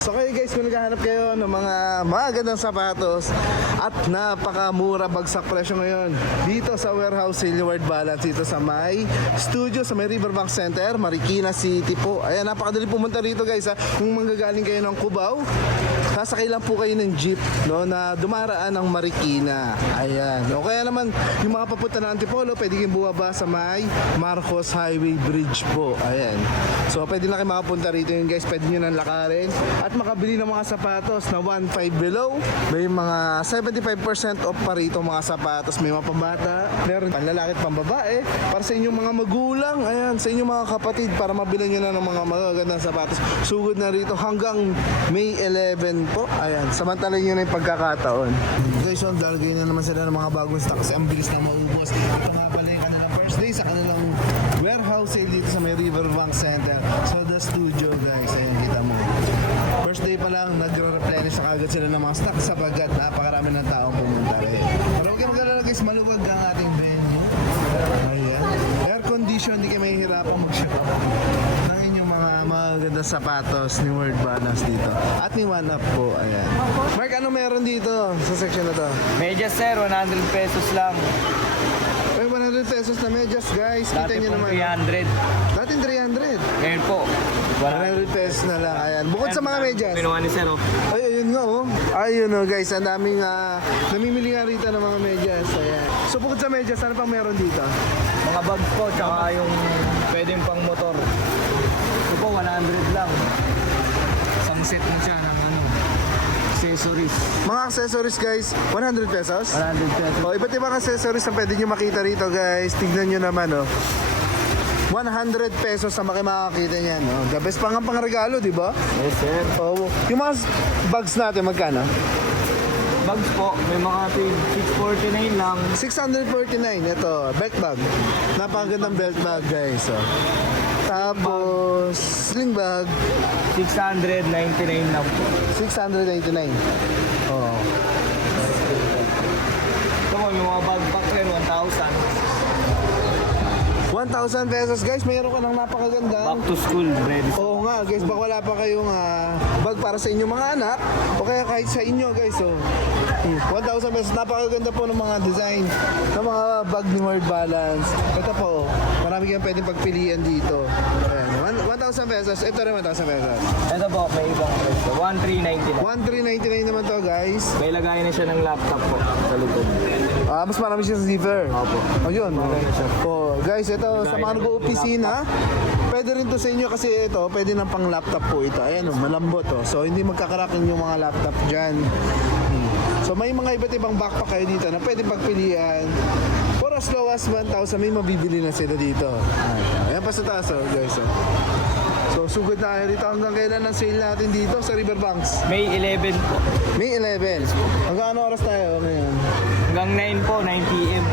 So kayo guys, kung naghahanap kayo ng mga magandang sapatos at napakamura bagsak presyo ngayon dito sa Warehouse Sale Word Balance dito sa may studio sa may Riverbank Center, Marikina City po. Ayan, napakadali pumunta rito guys ha. Kung manggagaling kayo ng Cubao, sasakay lang po kayo ng jeep no, na dumaraan ng Marikina. Ayan. O kaya naman yung mga papunta ng Antipolo, pwede kayong bumaba sa may Marcos Highway Bridge po. Ayan. So pwede na kayo makapunta rito yun guys, pwede nyo nang lakarin at makabili ng mga sapatos na 1.5 below. May mga 75% off pa rito mga sapatos. May mga pambata, meron panlalaki at pambabae, para sa inyong mga magulang, ayan, sa inyong mga kapatid, para mabili nyo na ng mga magagandang sapatos. Sugod na rito hanggang May 11 po. Ayan, samantalin nyo na yung pagkakataon. Guys, so lalagay na naman sila ng mga bagong stock kasi ang bilis na maubos. Ito nga pala yung kanilang first day sa kanilang warehouse sale dito sa may Riverbank Center. So the studio guys, ayan, kita mo. First day pa lang, nagre-replenish na agad sila ng mga stock sapagkat napakarami ng taong pumunta rin. Pero huwag kayo mag-alala guys, maluwag ang ating venue. Ayan. Air condition, hindi kayo mahihirapan mag-shop ng inyong mga magandang sapatos ni Word Balance dito. At ni One Up po, ayan. Mark, ano meron dito sa section na to? Medyas sir, 100 pesos lang. Ay, 100 pesos na medyas guys. Kita Dati nyo pong naman. 300. Dating 300. Ngayon po, 100 pesos na lang. Ayan. Bukod sa mga medyas. Pinuha ni sir, oh. Ay, ayun nga oh. Ayun oh guys, ang daming namimili nga rito ng mga medyas. Ayan. So bukod sa medyas, ano pang meron dito? Mga bags po, tsaka yung pwedeng pang motor. Ito po, 100 lang. Isang set mo siya ng accessories. Mga accessories guys, 100 pesos? 100 pesos. Oh, iba't ibang accessories ang pwede nyo makita rito guys. Tignan nyo naman oh. 100 pesos ang makakita niyan. Oh. The best pang regalo, di ba? Yes sir. Oh, yung mga bags natin, magkano? Bags po, may mga 649 lang. 649. Ito, belt bag. Napakagandang belt bag guys. Oh. Tapos, sling bag. 699 lang po. 699. Oh. Ito po, yung mga backpack rin, 1,000. 1,000 pesos guys, mayroon ka ng napakaganda. Back to school, ready. Oo nga guys, baka wala pa kayong bag para sa inyong mga anak o kaya kahit sa inyo guys. So, 1,000 pesos, napakaganda po ng mga design ng mga bag ni Word Balance. Ito po, marami kayong pwedeng pagpilian dito. Ayan, 1,000 pesos, ito rin 1,000 pesos. Ito po, may ibang presyo. 1,399. 1,399 naman to guys. May lagayan na siya ng laptop po sa likod. Mas marami siya sa zipper. Opo. Ayun. Marami siya. Oh, guys, ito sa mga nag-opisina, pwede rin to sa inyo kasi ito, pwede ng pang laptop po ito. Ayan, malambot to. So hindi magkakarakin yung mga laptop diyan. So may mga iba't ibang backpack kayo dito na pwede pagpilian. For as low as 1,000 may mabibili na sila dito. Ayan pa sa taas, oh, guys. Oh. So sugod na kayo dito. Hanggang kailan ang sale natin dito sa Riverbanks? May 11 po. May 11. Hanggang ano oras tayo ngayon? Hanggang 9 po, 9 p.m.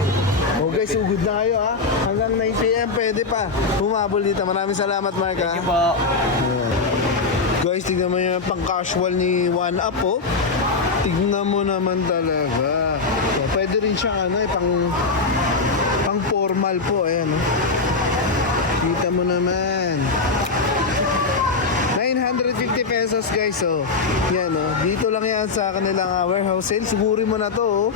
Oh guys, sugod na kayo ha. Hanggang 9 p.m. pwede pa humabol dito. Maraming salamat Mark ha. Thank you po. Guys, tignan mo yung pang casual ni One Up oh. Tignan mo naman talaga. So, pwede rin siyang pang formal po. Ayan oh. Kita mo naman. 950 pesos guys oh. Yan oh. Dito lang yan sa kanilang warehouse sale. Sigurin mo na to oh.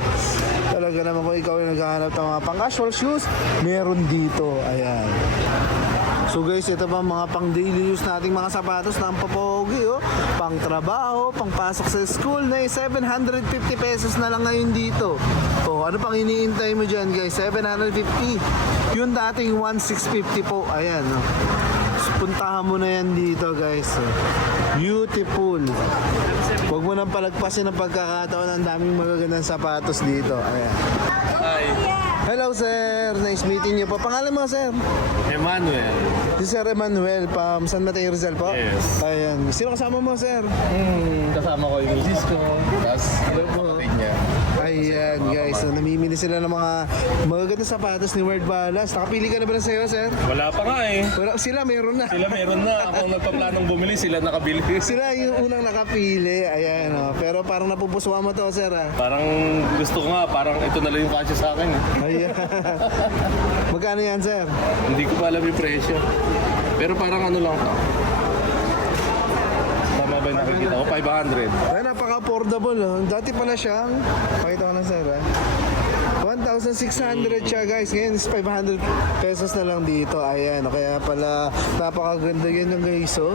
Talaga naman kung ikaw ay naghahanap ng mga pang casual shoes, meron dito. Ayan. So guys, ito pa mga pang daily use nating mga sapatos na ang papogi oh. Pang trabaho, pang pasok sa school na 750 pesos na lang ngayon dito. Oh, ano pang iniintay mo dyan guys? 750. Yung dating 1,650 po. Ayan oh. Puntahan mo na yan dito guys. Beautiful. Huwag mo nang palagpasin ang pagkakataon. Ang daming magagandang sapatos dito. Ayan. Hi, Hello sir, nice meeting you po. Pangalan mo sir? Emmanuel. Si Sir Emmanuel, San Mateo Rizal po? Yes. Ayan. Sino kasama mo sir? Kasama ko yung misis ko. Tapos, kapatid niya. Ayan guys, so, namimili sila ng mga magagandang sapatos ni Word Balance. Nakapili ka na ba na sa'yo sir? Wala pa nga eh. Wala, sila meron na. Sila meron na. Ako nagpaplanong bumili, sila nakabili. Sila yung unang nakapili. Ayan oh. Pero parang napupusuan mo to sir ah. Parang gusto ko nga, parang ito na lang yung kasya sa akin. Ayan. Magkano yan sir? Hindi ko pa alam yung presyo. Pero parang ano lang. Tama ba yung nakikita Oo, 500. Ay, napaka-affordable. Oh. Dati pala siyang, pakita ko na sir, 1,600 siya guys. Ngayon is 500 pesos na lang dito. Ayan, kaya pala napakaganda yan yung guys. Oh.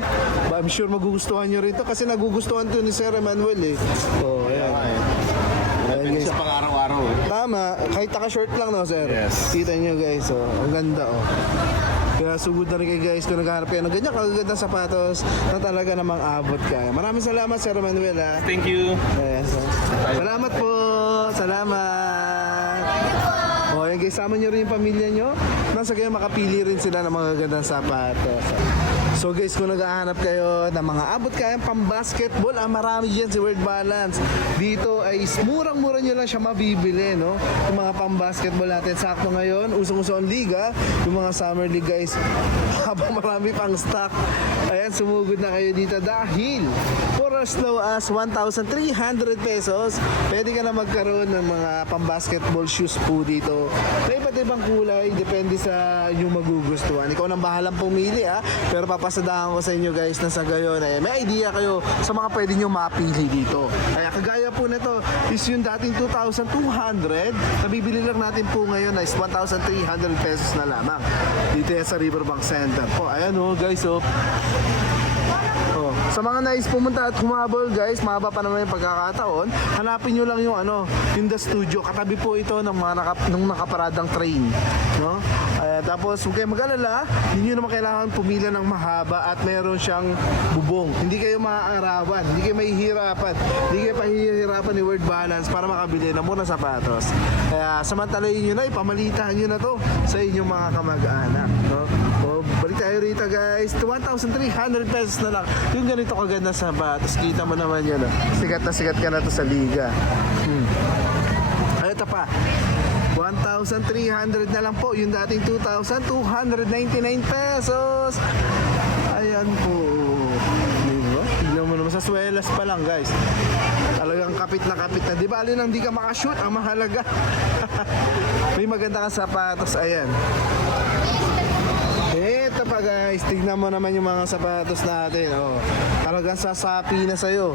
I'm sure magugustuhan nyo rito kasi nagugustuhan to ni Sir Emmanuel eh. Oh, ayan. Ayan Pwede guys. siya pang araw-araw eh. Tama, kahit naka-short lang no sir. Yes. Kita nyo guys, oh. Ang ganda oh. Kaya sugod na rin kayo guys kung naghahanap kayo ng ganyan kagagandang sapatos na talaga namang abot kaya. Maraming salamat Sir Emmanuel ha. Thank you. Yes. Salamat po. Salamat. O, yan guys, sama nyo rin yung pamilya nyo. Nasa kayo makapili rin sila ng mga gandang sapatos. So guys, kung naghahanap kayo ng mga abot kayang pang-basketball, marami dyan si Word Balance. Dito ay murang-mura nyo lang siya mabibili, no? Yung mga pang-basketball natin. Sakto ngayon, usong-uso ang liga. Yung mga summer league guys, habang marami pang stock. Ayan, sumugod na kayo dito dahil for as low as 1,300 pesos, pwede ka na magkaroon ng mga pang-basketball shoes po dito. May iba't ibang kulay, depende sa inyong magugustuhan. Ikaw nang bahalang pumili ha, pero papasadahan ko sa inyo guys na sa gayon may idea kayo sa mga pwede nyo mapili dito. Kaya kagaya po nito is yung dating 2,200, nabibili lang natin po ngayon na is 1,300 pesos na lamang. Dito yan sa Riverbank Center po. Ayan oh guys oh. Oh, sa mga nais pumunta at humabol guys, mahaba pa naman yung pagkakataon. Hanapin nyo lang yung yung The Studio. Katabi po ito ng mga nung nakaparadang train, no? Tapos huwag kayo mag-alala, hindi nyo naman kailangan pumila ng mahaba at meron siyang bubong. Hindi kayo maaarawan, hindi kayo mahihirapan, hindi kayo pahihirapan ni Word Balance para makabili ng murang sapatos. Kaya samantalayin nyo na, ipamalitan nyo na to sa inyong mga kamag-anak, no? O, balik tayo rito guys, 1,300 pesos na lang. Yung ganito kaganda sapatos, kita mo naman yun. Sikat ka na to sa liga. Ay, ito pa. 1,300 na lang po. Yung dating 2,299 pesos. Ayan po. Diba? Tignan mo naman sa swelas pa lang guys. Talagang kapit na kapit na. Di ba alin ang di ka makashoot? Ang mahalaga. May maganda kang sapatos. Ayan. Ito pa guys, tignan mo naman yung mga sapatos natin. Oh, talagang sasapi na sa'yo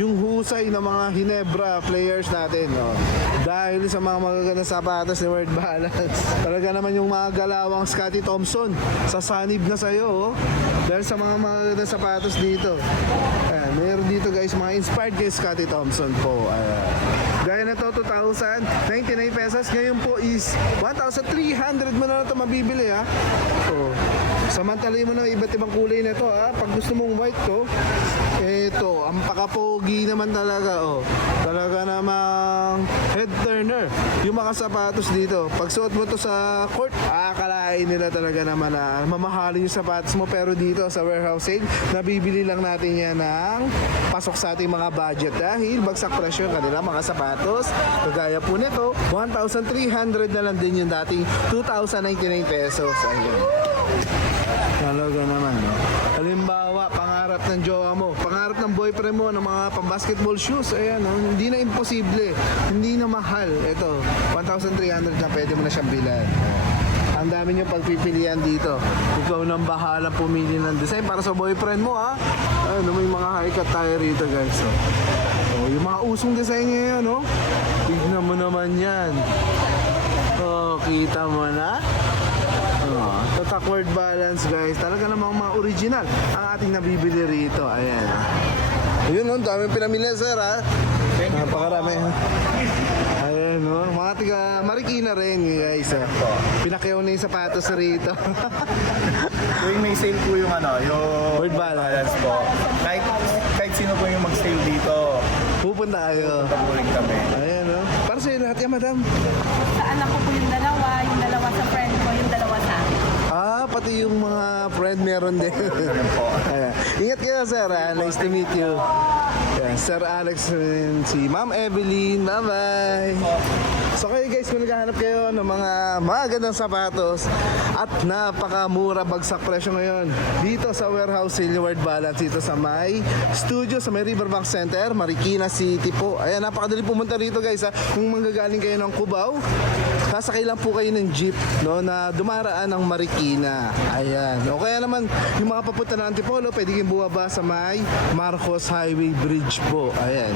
yung husay ng mga Hinebra players natin. Oh, dahil sa mga magagandang sapatos ni Word Balance. Talaga naman yung mga galawang Scottie Thompson, sasanib na sa'yo. Oh, dahil sa mga magagandang sapatos dito. Ayan, meron dito guys, mga inspired kay Scottie Thompson po. Ayan. Gaya na to, 2,099 pesos. Ngayon po is 1,300 mo na ito mabibili ha. So, samantalay mo na iba't ibang kulay na to ha. Pag gusto mong white to, eto, ang pakapogi naman talaga oh. Talaga namang head turner yung mga sapatos dito. Pag suot mo to sa court, akalain nila talaga naman na mamahalin yung sapatos mo. Pero dito sa warehouse sale, nabibili lang natin yan ng pasok sa ating mga budget dahil bagsak presyo yung kanilang mga sapatos. Kagaya po nito, 1,300 na lang din yung dating 2,099 pesos. Ayun. Talaga naman. No? Halimbawa, pangarap ng jowa mo, pangarap ng boyfriend mo ng mga pang-basketball shoes, ayan, no? Hindi na imposible, hindi na mahal. Ito, 1,300 na pwede mo na siyang bilan. Ang dami nyo pagpipilian dito. Ikaw nang bahalang pumili ng design para sa boyfriend mo, ha? Ano, may mga high-cut tayo rito, guys. So, yung mga usong design ngayon, no? Tignan mo naman yan. Oh, kita mo na? Tatak Word Balance guys, talaga namang mga original ang ating nabibili rito. Ayan. Ayun no, daming pinamili sir ha. Napakarami. Ayan no, mga tiga Marikina rin guys. Pinakyaw na yung sapatos rito. Tuwing may sale po yung yung Word Balance po. Kahit sino po yung mag-sale dito, pupunta kayo. tapurin kami. Ayan no. Para sa'yo lahat yan madam. Sa anak ko po yung dalawa sa friend ko, yung dalawa sa akin. Pati yung mga friend meron din. Ganun po. Ayan. Ingat kayo sir ha. Nice to meet you. Yan, Sir Alex and si Ma'am Evelyn. Bye-bye! So kayo guys, kung naghahanap kayo ng mga magandang sapatos at napakamura bagsak presyo ngayon dito sa Warehouse Hilliard Balance dito sa may studio sa may Riverbank Center, Marikina City po. Ayan, napakadali pumunta rito guys ha. Kung manggagaling kayo ng Cubao, sasakay lang po kayo ng jeep no, na dumaraan ng Marikina. Ayan. O kaya naman yung mga papunta ng Antipolo, pwede kayong bumaba sa may Marcos Highway Bridge po. Ayan.